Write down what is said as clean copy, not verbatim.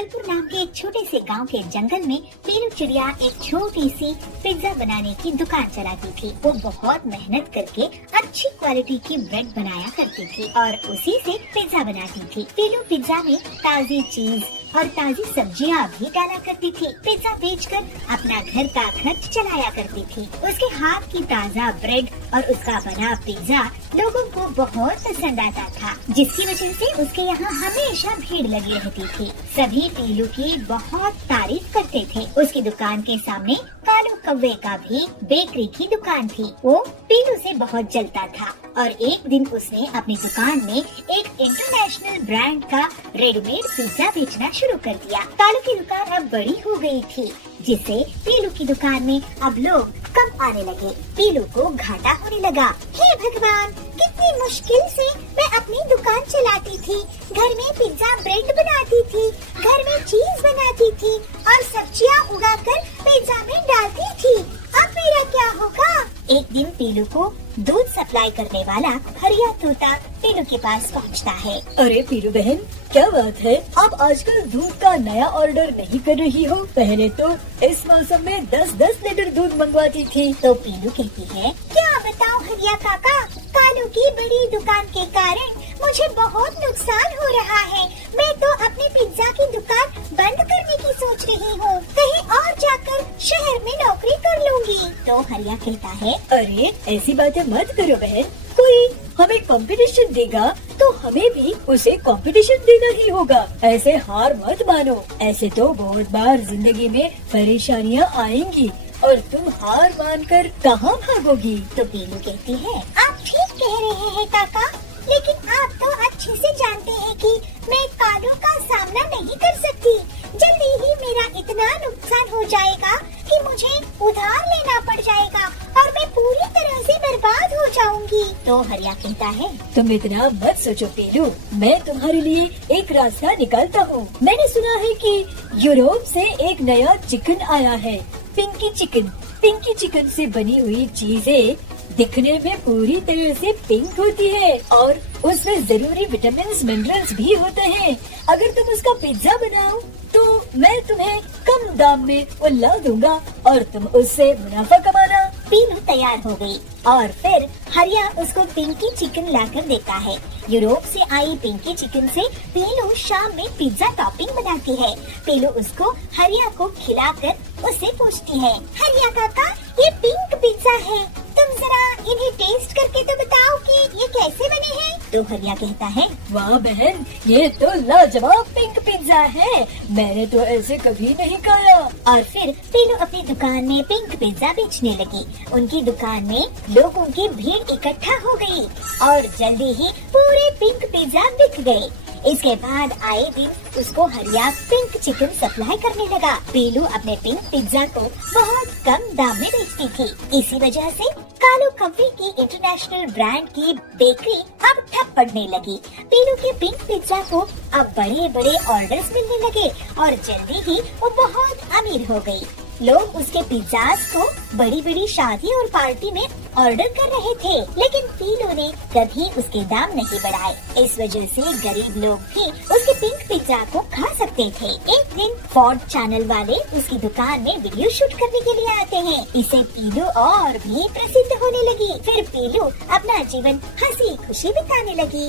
जबलपुर नाम के एक छोटे से गांव के जंगल में पीलू चिड़िया एक छोटी सी पिज्जा बनाने की दुकान चलाती थी। वो बहुत मेहनत करके अच्छी क्वालिटी की ब्रेड बनाया करती थी और उसी से पिज्जा बनाती थी। पीलू पिज्जा में ताज़ी चीज और ताज़ी सब्जियां भी डाला करती थी। पिज्जा बेचकर अपना घर का खर्च चलाया करती थी। उसके हाथ की ताज़ा ब्रेड और उसका बना पिज्जा लोगों को बहुत पसंद आता था, जिसकी वजह से उसके यहाँ हमेशा भीड़ लगी रहती थी। सभी पीलू की बहुत तारीफ करते थे। उसकी दुकान के सामने कालू कौवे का भी बेकरी की दुकान थी। वो पीलू से बहुत जलता था और एक दिन उसने अपनी दुकान में एक इंटरनेशनल ब्रांड का रेडीमेड पिज्जा बेचना शुरू कर दिया। कालू की दुकान अब बड़ी हो गई थी, जिससे पीलू की दुकान में अब लोग कम आने लगे। पीलू को घाटा होने लगा। हे भगवान, कितनी मुश्किल से मैं अपनी दुकान चलाती थी। घर में पिज्जा ब्रेड बनाती थी, घर में चीज बनाती थी और सब्जियां उगाकर पिज्जा में डालती थी। अब मेरा क्या होगा? एक दिन पीलू को दूध सप्लाई करने वाला हरिया तोता पीलू के पास पहुंचता है। अरे पीलू बहन, क्या बात है, आप आजकल दूध का नया ऑर्डर नहीं कर रही हो? पहले तो इस मौसम में 10-10 लीटर दूध मंगवाती थी। तो पीलू कहती है, क्या बताऊं हरिया काका, कालू की बड़ी दुकान के कारण मुझे बहुत नुकसान हो रहा है। मैं तो अपनी पिज्जा की दुकान बंद करने की सोच रही हूँ। कहीं और जाकर शहर में नौकरी कर लूंगी। तो हरिया कहता है, अरे ऐसी बातें मत करो बहन, कोई हमें कंपटीशन देगा तो हमें भी उसे कंपटीशन देना ही होगा। ऐसे हार मत मानो। ऐसे तो बहुत बार जिंदगी में परेशानियाँ आएंगी और तुम हार मानकर कहाँ भागोगी? तो पीलू कहती है, आप ठीक कह रहे हैं काका, लेकिन आप तो अच्छे से जानते हैं कि मैं कालू का सामना नहीं कर सकती। जल्दी ही मेरा इतना नुकसान हो जाएगा कि मुझे उधार लेना पड़ जाएगा और मैं पूरी तरह से बर्बाद हो जाऊंगी। तो हरिया कहता है, तुम इतना मत सोचो पीलू, मैं तुम्हारे लिए एक रास्ता निकालता हूँ। मैंने सुना है कि यूरोप से एक नया चिकन आया है, पिंकी चिकन। पिंकी चिकन से बनी हुई चीजें दिखने में पूरी तरह से पिंक होती है और उसमें जरूरी विटामिन मिनरल्स भी होते हैं। अगर तुम उसका पिज्जा बनाओ तो मैं तुम्हें कम दाम में वो ला दूंगा और तुम उससे मुनाफा कमाना। पीलू तैयार हो गई और फिर हरिया उसको पिंकी चिकन लाकर देता है। यूरोप से आई पिंकी चिकन से पीलू शाम में पिज्जा टॉपिंग बनाती है। पीलू उसको हरिया को खिलाकर उससे पूछती है, हरिया काका, ये पिंक पिज्जा है, तुम जरा इन्हें टेस्ट करके तो बताओ कि ये कैसे बने हैं। तो हरिया कहता है, वाह बहन, ये तो लाजवाब पिंक पिज्जा है, मैंने तो ऐसे कभी नहीं खाया। और फिर पीलू अपनी दुकान में पिंक पिज्जा बेचने लगी। उनकी दुकान में लोगों की भीड़ इकट्ठा हो गई और जल्दी ही पूरे पिंक पिज्जा बिक गए। इसके बाद आए दिन उसको हरिया पिंक चिकन सप्लाई करने लगा। पीलू अपने पिंक पिज्जा को बहुत कम दाम में बेचती थी। इसी वजह से कालू कौवे की इंटरनेशनल ब्रांड की बेकरी अब ठप पड़ने लगी। पीलू के पिंक पिज्जा को अब बड़े बड़े ऑर्डर्स मिलने लगे और जल्दी ही वो बहुत अमीर हो गई। लोग उसके पिज्जाज को बड़ी बड़ी शादी और पार्टी में ऑर्डर कर रहे थे, लेकिन पीलू ने कभी उसके दाम नहीं बढ़ाए। इस वजह से गरीब लोग भी उसके पिंक पिज्जा को खा सकते थे। एक दिन फॉर्ड चैनल वाले उसकी दुकान में वीडियो शूट करने के लिए आते हैं। इससे पीलू और भी प्रसिद्ध होने लगी। फिर पीलू अपना जीवन हंसी खुशी बिताने लगी।